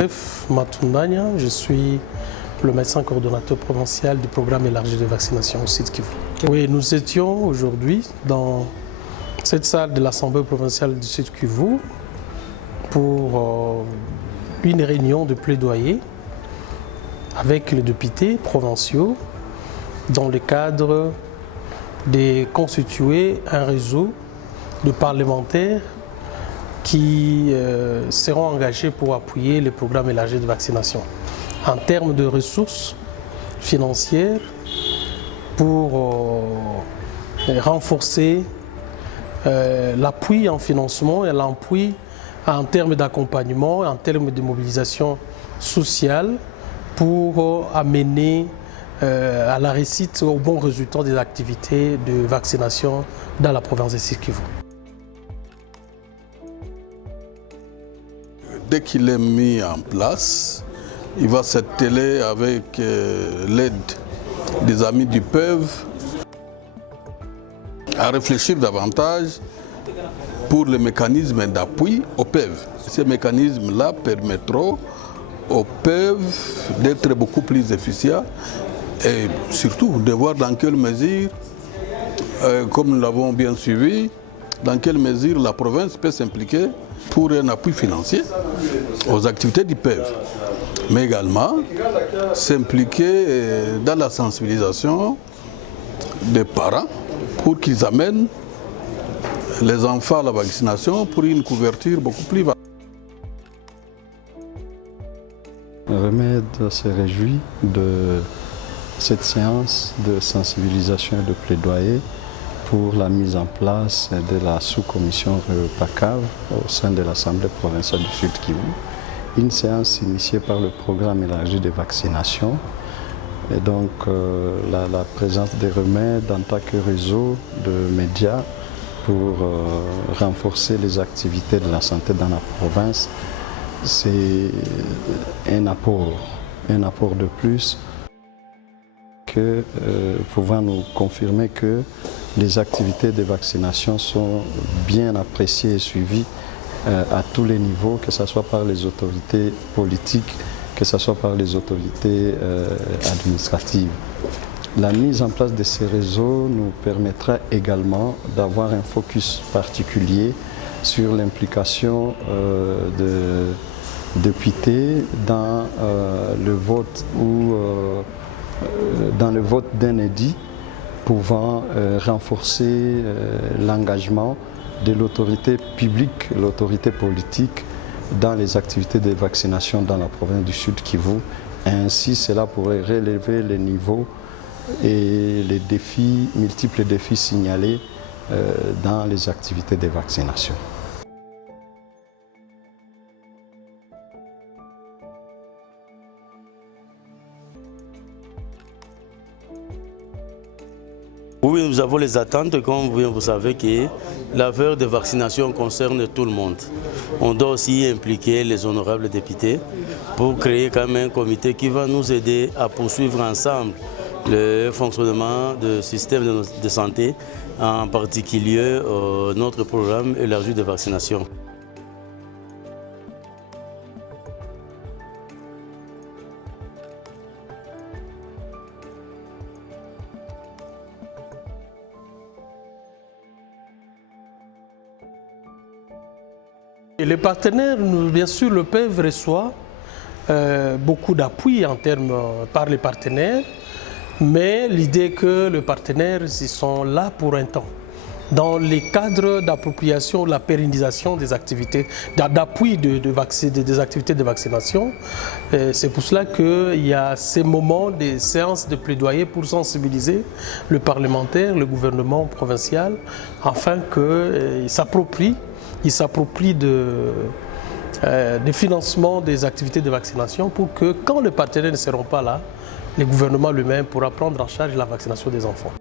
Joseph Matundanya, je suis le médecin coordonnateur provincial du programme élargi de vaccination au Sud Kivu. Oui, nous étions aujourd'hui dans cette salle de l'Assemblée provinciale du Sud Kivu pour une réunion de plaidoyer avec les députés provinciaux dans le cadre de constituer un réseau de parlementaires qui seront engagés pour appuyer les programmes élargis de vaccination en termes de ressources financières pour renforcer l'appui en financement et l'appui en termes d'accompagnement, en termes de mobilisation sociale pour amener à la réussite, au bon résultat des activités de vaccination dans la province de Sud Kivu. Dès qu'il est mis en place, il va s'atteler avec l'aide des amis du PEV à réfléchir davantage pour les mécanismes d'appui au PEV. Ces mécanismes-là permettront au PEV d'être beaucoup plus efficient et surtout de voir dans quelle mesure, comme nous l'avons bien suivi, dans quelle mesure la province peut s'impliquer pour un appui financier aux activités du PEV, mais également s'impliquer dans la sensibilisation des parents pour qu'ils amènent les enfants à la vaccination pour une couverture beaucoup plus vaste. Remède se réjouit de cette séance de sensibilisation et de plaidoyer pour la mise en place de la sous-commission PACAV au sein de l'Assemblée provinciale du Sud Kivu. Une séance initiée par le programme élargi de vaccination et donc la présence des remèdes en tant que réseau de médias pour renforcer les activités de la santé dans la province, c'est un apport de plus que pouvant nous confirmer que les activités de vaccination sont bien appréciées et suivies à tous les niveaux, que ce soit par les autorités politiques, que ce soit par les autorités administratives. La mise en place de ces réseaux nous permettra également d'avoir un focus particulier sur l'implication de députés dans le vote ou dans le vote d'un édit pouvant renforcer l'engagement de l'autorité publique, l'autorité politique dans les activités de vaccination dans la province du Sud Kivu. Ainsi, cela pourrait relever les niveaux et les défis, multiples défis signalés dans les activités de vaccination. Oui, nous avons les attentes, comme vous savez que l'affaire de vaccination concerne tout le monde. On doit aussi impliquer les honorables députés pour créer quand même un comité qui va nous aider à poursuivre ensemble le fonctionnement du système de santé, en particulier notre programme élargi de vaccination. Et les partenaires, bien sûr, le PEV reçoit beaucoup d'appui en termes par les partenaires, mais l'idée que les partenaires ils sont là pour un temps. Dans les cadres d'appropriation, de la pérennisation des activités, d'appui des activités de vaccination, c'est pour cela qu'il y a ces moments, des séances de plaidoyer pour sensibiliser le parlementaire, le gouvernement provincial, afin qu'ils s'approprient du financement des activités de vaccination pour que quand les partenaires ne seront pas là, le gouvernement lui-même pourra prendre en charge la vaccination des enfants.